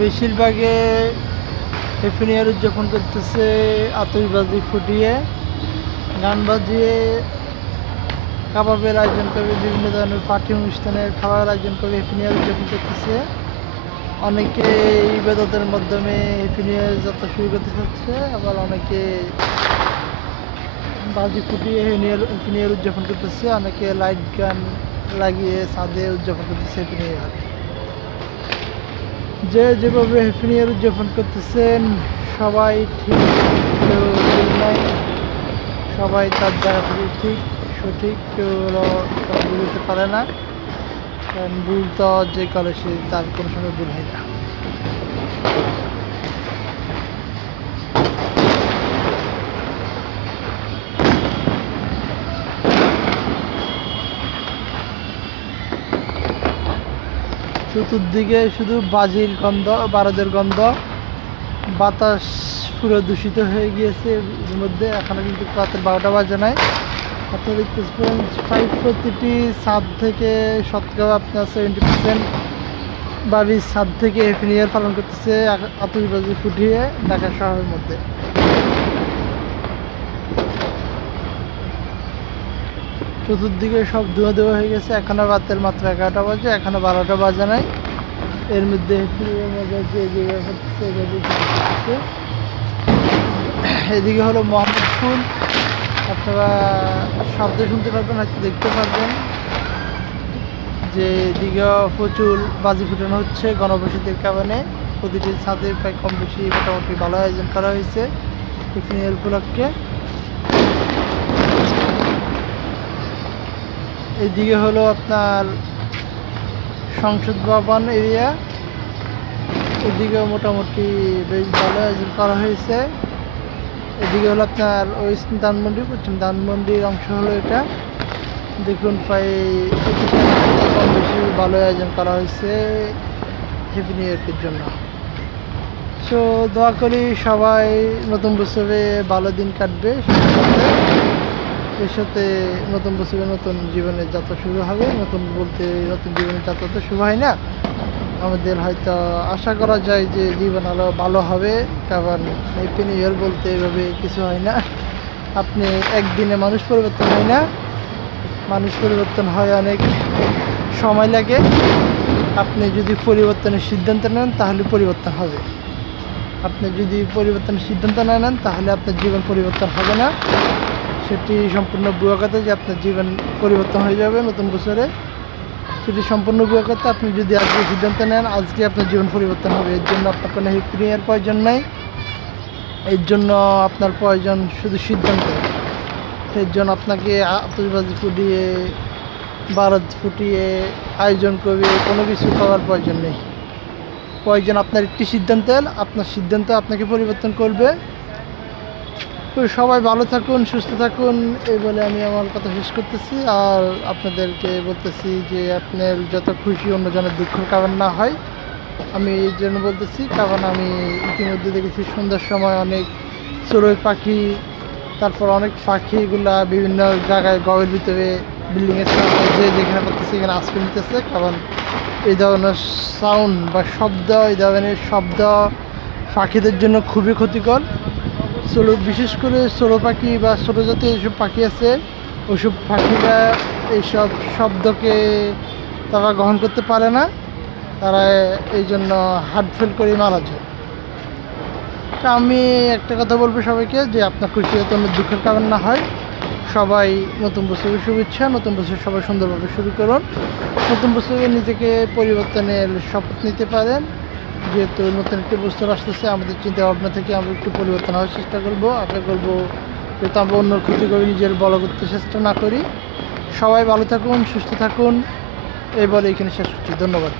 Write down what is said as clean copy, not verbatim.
বেশিরভাগে happy new year উদযাপন করতেছে আতশবাজি ফুটিয়ে, গান বাজিয়ে, কাবাবের আয়োজন করে, বিভিন্ন ধরনের পার্টি অনুষ্ঠানের খাওয়ার আয়োজন করে হ্যাপি নিউ ইয়ার উদযাপন করতেছে। অনেকে ইবাদতের মাধ্যমে হ্যাপি নিউ ইয়ার যাত্রা শুরু করতে চাচ্ছে, আবার অনেকে বাজি ফুটিয়ে হ্যাপি নিউ ইয়ার উদযাপন করতেছে, অনেকে লাইট গান লাগিয়ে ছাদে উদযাপন করতেছে হ্যাপি নিউ ইয়ার। যে যেভাবে হ্যাপি নিউ ইয়ার উদযাপন করতেছেন সবাই ঠিক, কেউ ভুল নাই, সবাই তার জায়গা থেকে ঠিক সঠিক, কেউ বুঝতে পারে না, কারণ ভুল তো যে করে সে তার কোনো সময় ভুল হয় না। চতুর্দিকে শুধু বাজির গন্ধ, বারুদের গন্ধ, বাতাস পুরো দূষিত হয়ে গিয়েছে এর মধ্যে। এখনো কিন্তু রাতের 12টা বাজে নাই। আপনারা দেখতেছেন প্রতিটি ছাদ থেকে শতকরা আপনার 70% বাড়ির ছাদ থেকে হ্যাপি নিউ ইয়ার পালন করতেছে আতশবাজি ফুটিয়ে ঢাকা শহরের মধ্যে। চতুর্দিকে সব ধোঁয়া ধোঁয়া হয়ে গেছে। এখনো রাতের মাত্র 11টা বাজে, এখনো 12টা বাজে নাই। এর মধ্যে হ্যাপি নিউ ইয়ার মধ্যে যে জায়গায় হচ্ছে এদিকে হলো মোহাম্মদপুর। আপনারা শব্দ শুনতে পারবেন, হয়তো দেখতে পারবেন যে এদিকে প্রচুর বাজি ফুটানো হচ্ছে গণবসতির কারণে। প্রতিটি ছাদে প্রায় কম বেশি মোটামুটি ভালো আয়োজন করা হয়েছে হ্যাপি নিউ ইয়ার উপলক্ষে। এদিকে হলো আপনার সংসদ ভবন এরিয়া, এদিকে মোটামুটি বেশ ভালো আয়োজন করা হয়েছে। এদিকে হলো আপনার ওয়েস্ট ধানমন্ডি, পশ্চিম ধানমন্ডির অংশ হলো এটা। দেখুন প্রায় কম বেশি ভালো আয়োজন করা হয়েছে হ্যাপি নিউ ইয়ারের জন্য। সো দোয়া করি সবাই নতুন বছরে ভালো দিন কাটবে, এর সাথে নতুন বছরে নতুন জীবনের যাত্রা শুরু হবে। নতুন বলতে নতুন জীবনের যাত্রা তো শুরু হয় না, আমাদের হয়তো আশা করা যায় যে জীবন আরও ভালো হবে, কারণ হ্যাপি নিউ ইয়ার বলতে এভাবে কিছু হয় না। আপনি একদিনে মানুষ পরিবর্তন হয় না, মানুষ পরিবর্তন হয় অনেক সময় লাগে। আপনি যদি পরিবর্তনের সিদ্ধান্ত নেন তাহলে পরিবর্তন হবে, আপনি যদি পরিবর্তনের সিদ্ধান্ত না নেন তাহলে আপনার জীবন পরিবর্তন হবে না। সেটি সম্পূর্ণ ভুয়া কথা যে আপনার জীবন পরিবর্তন হয়ে যাবে নতুন বছরে, সেটি সম্পূর্ণ ভুয়া কথা। আপনি যদি আজকে সিদ্ধান্ত নেন আজকে আপনার জীবন পরিবর্তন হবে, এর জন্য আপনার কোনো হ্যাপি নিউ ইয়ার প্রয়োজন নাই, এর জন্য আপনার প্রয়োজন শুধু সিদ্ধান্ত। এর জন্য আপনাকে আতশবাজি ফুটিয়ে, বারুদ ফুটিয়ে, আয়োজন করে কোনো কিছু করার প্রয়োজন নেই। প্রয়োজন আপনার একটি সিদ্ধান্ত, আপনার সিদ্ধান্ত আপনাকে পরিবর্তন করবে। তো সবাই ভালো থাকুন, সুস্থ থাকুন, এই বলে আমি আমার কথা শেষ করতেছি। আর আপনাদেরকে বলতেছি যে আপনার যত খুশি অন্যজনের দুঃখের কারণ না হয়, আমি এই জন্য বলতেছি কারণ আমি ইতিমধ্যে দেখেছি সন্ধ্যার সময় অনেক চড়ুই পাখি, তারপর অনেক পাখিগুলা বিভিন্ন জায়গায় গবের ভিতরে বিল্ডিংয়ের সামনে যে যেখানে করতেছে এখানে আশ্রয় নিতেছে, কারণ এই ধরনের সাউন্ড বা শব্দ, এই ধরনের শব্দ পাখিদের জন্য খুবই ক্ষতিকর। বিশেষ করে ছোটো পাখি বা ছোটো জাতীয় যেসব পাখি আছে ওইসব পাখিরা এইসব শব্দকে তারা গ্রহণ করতে পারে না, তারা এই জন্য হার্ট ফেল করে মারা যায়। তা আমি একটা কথা বলবো সবাইকে যে আপনার খুশি যাতে অন্য দুঃখের কারণ না হয়। সবাই নতুন বছরের শুভেচ্ছা, নতুন বছর সবাই সুন্দরভাবে শুরু করুন। নতুন বছরে নিজেকে পরিবর্তনের শপথ নিতে পারেন, যেহেতু নতুন একটি বছর আসতেছে। আমাদের চিন্তা ভাবনা থেকে আমরা একটু পরিবর্তন হওয়ার চেষ্টা করবো। আশা করবো যেহেতু আমরা অন্যর ক্ষতি করে নিজের বড় করতে চেষ্টা না করি। সবাই ভালো থাকুন, সুস্থ থাকুন, এই বলে এখানে শেষ করছি। ধন্যবাদ।